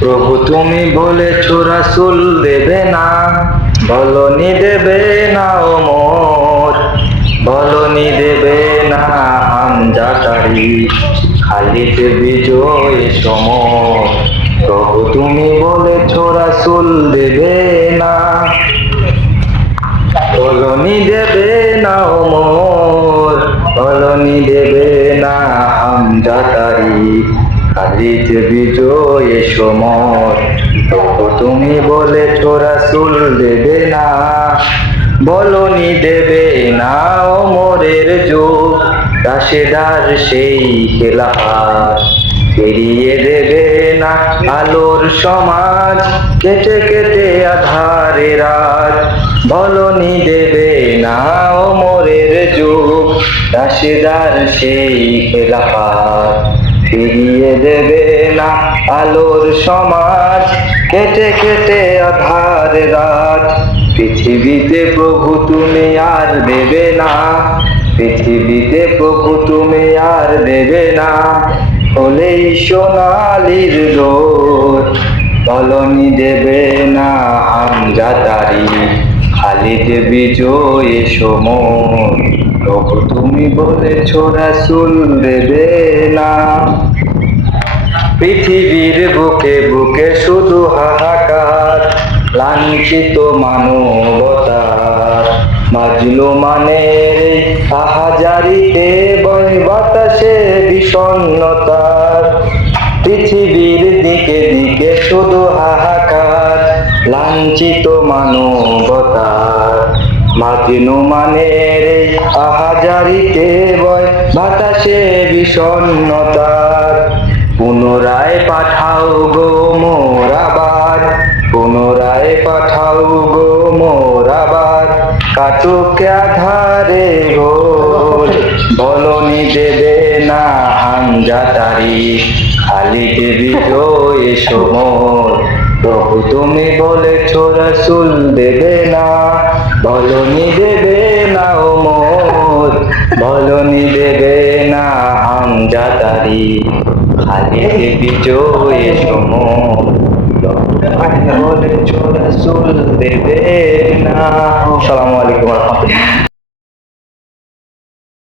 প্রভু তুমি বলেছো রাসূল দেবে না, বলনি দেবে না ওমর, বলনি দেবে না হামজাতারি, খালিদ বিজয় সমর। প্রভু তুমি বলেছো রাসূল দেবে না, বলনি দেবে না ওমর, বলনি দেবে না হামজাতারি, খালিদ বিজয় সমর। তবু তুমি বলেছো রাসূল দেবে না, বলনি দেবে না ওমরের যুগ, রাশেদার সেই খেলাফত ফিরিয়ে দেবে না আলোর সমাজ, কেটে কেটে আধারে রাত। বলনি দেবে না ওমরের যুগ, রাশেদার সেই খেলাফত ফিরিয়ে দেবে না আলোর সমাজ, কেটে কেটে আধারে রাত। পৃথিবীতে প্রভু তুমি আর দেবে না, পৃথিবীতে প্রভু তুমি আর দেবে না, হলেই সোনালির দোর। বলনি দেবে না হামজাতারি, খালিদ বিজয় সমর। প্রভু তুমি বলেছো রাসূল দেবে না। পৃথিবীর বুকে বুকে শুধু হাহাকার, লাঞ্ছিত মানবতার, মাজলুমানের এই আহাজারিতে বয় বাতাসে বিষণ্ণতার। পৃথিবীর দিকে দিকে শুধু হাহাকার, লাঞ্ছিত মানবতার, মাজলুমানের এই আহাজারিতে বয় বাতাসে বিষণ্ণতার। পুনরায় পাঠাও গো মোর আবার, পুনরায় পাঠাও গো মোর আবার, কাটুক আধারে ঘোর। বলনি দেবে না হামজাতারি, খালিদ বিজয় সমর। প্রভু তুমি বলেছো রাসূল দেবে না, বলনি দেবে না ওমর, বলনি দেবে না হামজাতারি, খালিদ বিজয় সমর। বলেছো রাসূল দেবে না। আসসালামু আলাইকুম ওয়া রাহমাতুল্লাহ।